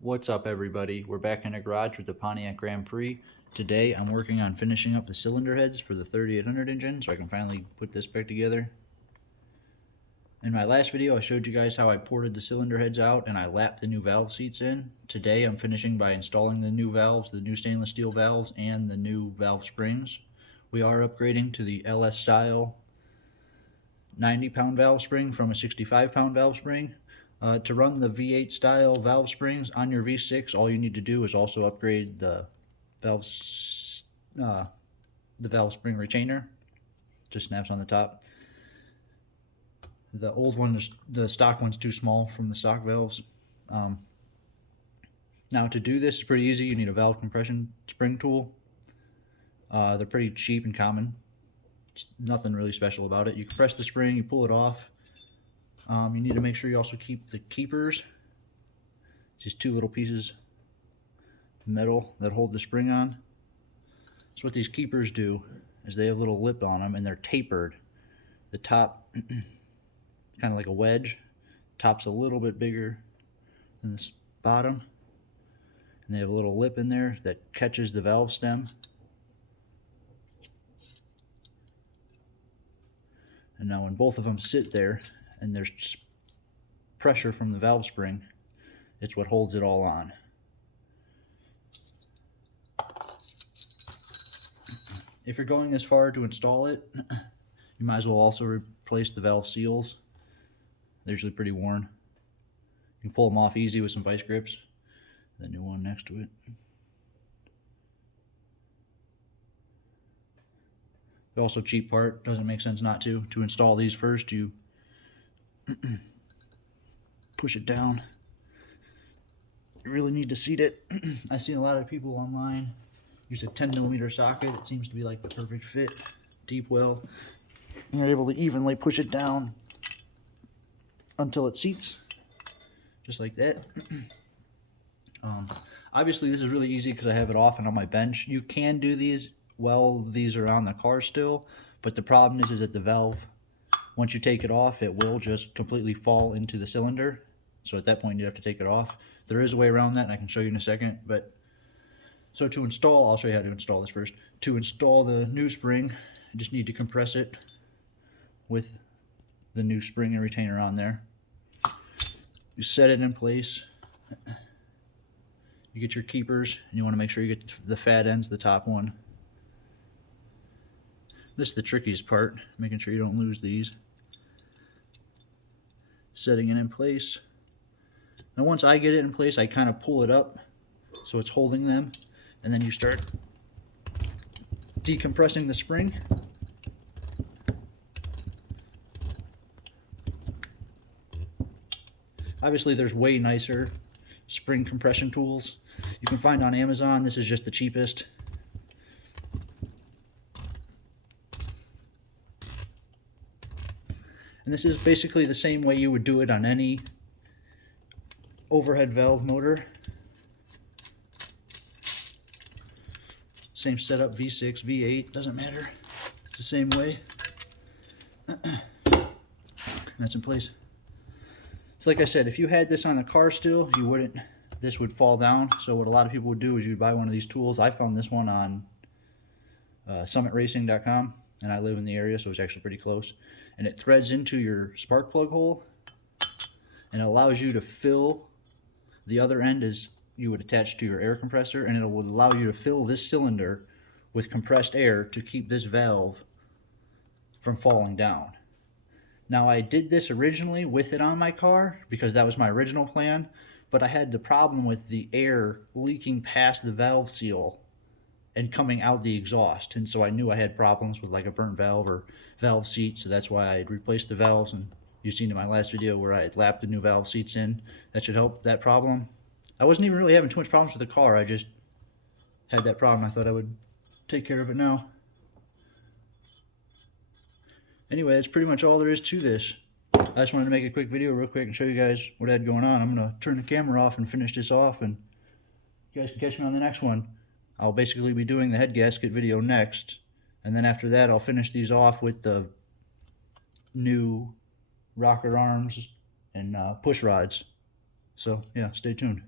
What's up, everybody? We're back in a garage with the Pontiac Grand Prix. Today I'm working on finishing up the cylinder heads for the 3800 engine so I can finally put this back together. In my last video I showed you guys how I ported the cylinder heads out and I lapped the new valve seats in. Today I'm finishing by installing the new valves, the new stainless steel valves, and the new valve springs. We are upgrading to the LS style 90-pound valve spring from a 65-pound valve spring. To run the V8 style valve springs on your V6, all you need to do is also upgrade the valve spring retainer. Just snaps on the top. The old one, the stock one's too small from the stock valves. Now to do this is pretty easy. You need a valve compression spring tool. They're pretty cheap and common. Nothing really special about it. You compress the spring, you pull it off. You need to make sure you also keep the keepers. It's just two little pieces of metal that hold the spring on. So what these keepers do is they have a little lip on them and they're tapered. The top, kind of like a wedge, top's a little bit bigger than the bottom. And they have a little lip in there that catches the valve stem. And now when both of them sit there, and there's pressure from the valve spring, it's what holds it all on. If you're going this far to install it, you might as well also replace the valve seals. They're usually pretty worn. You can pull them off easy with some vice grips. The new one next to it. They're also a cheap part, doesn't make sense not to. To install these first, you push it down. You really need to seat it. I've seen a lot of people online use a 10mm socket. It seems to be like the perfect fit, deep well. And you're able to evenly push it down until it seats, just like that. Obviously this is really easy because I have it off and on my bench. You can do these while these are on the car still, but the problem is that the valve, once you take it off, it will just completely fall into the cylinder. So at that point you have to take it off. There is a way around that and I can show you in a second. But so to install, I'll show you how to install this first. To install the new spring, you just need to compress it with the new spring and retainer on there. You set it in place. You get your keepers and you want to make sure you get the fat ends, the top one. This is the trickiest part, making sure you don't lose these. Setting it in place. Now once I get it in place, I kind of pull it up so it's holding them, and then you start decompressing the spring. Obviously there's way nicer spring compression tools you can find on Amazon. This is just the cheapest. And this is basically the same way you would do it on any overhead valve motor. Same setup, V6, V8, doesn't matter. It's the same way. That's in place. So like I said, if you had this on the car still, you wouldn't, this would fall down. So what a lot of people would do is you'd buy one of these tools. I found this one on summitracing.com, and I live in the area, so it's actually pretty close. And it threads into your spark plug hole and it allows you to fill the other end as you would attach to your air compressor, and it will allow you to fill this cylinder with compressed air to keep this valve from falling down. Now I did this originally with it on my car because that was my original plan, but I had the problem with the air leaking past the valve seal and coming out the exhaust, and so I knew I had problems with like a burnt valve or valve seat, so that's why I replaced the valves. And you've seen in my last video where I lapped the new valve seats in. That should help that problem. I wasn't even really having too much problems with the car, I just had that problem. I thought I would take care of it now. Anyway, that's pretty much all there is to this. I just wanted to make a quick video real quick and show you guys what I had going on. I'm going to turn the camera off and finish this off, and you guys can catch me on the next one. I'll basically be doing the head gasket video next, and then after that I'll finish these off with the new rocker arms and push rods. So yeah, stay tuned.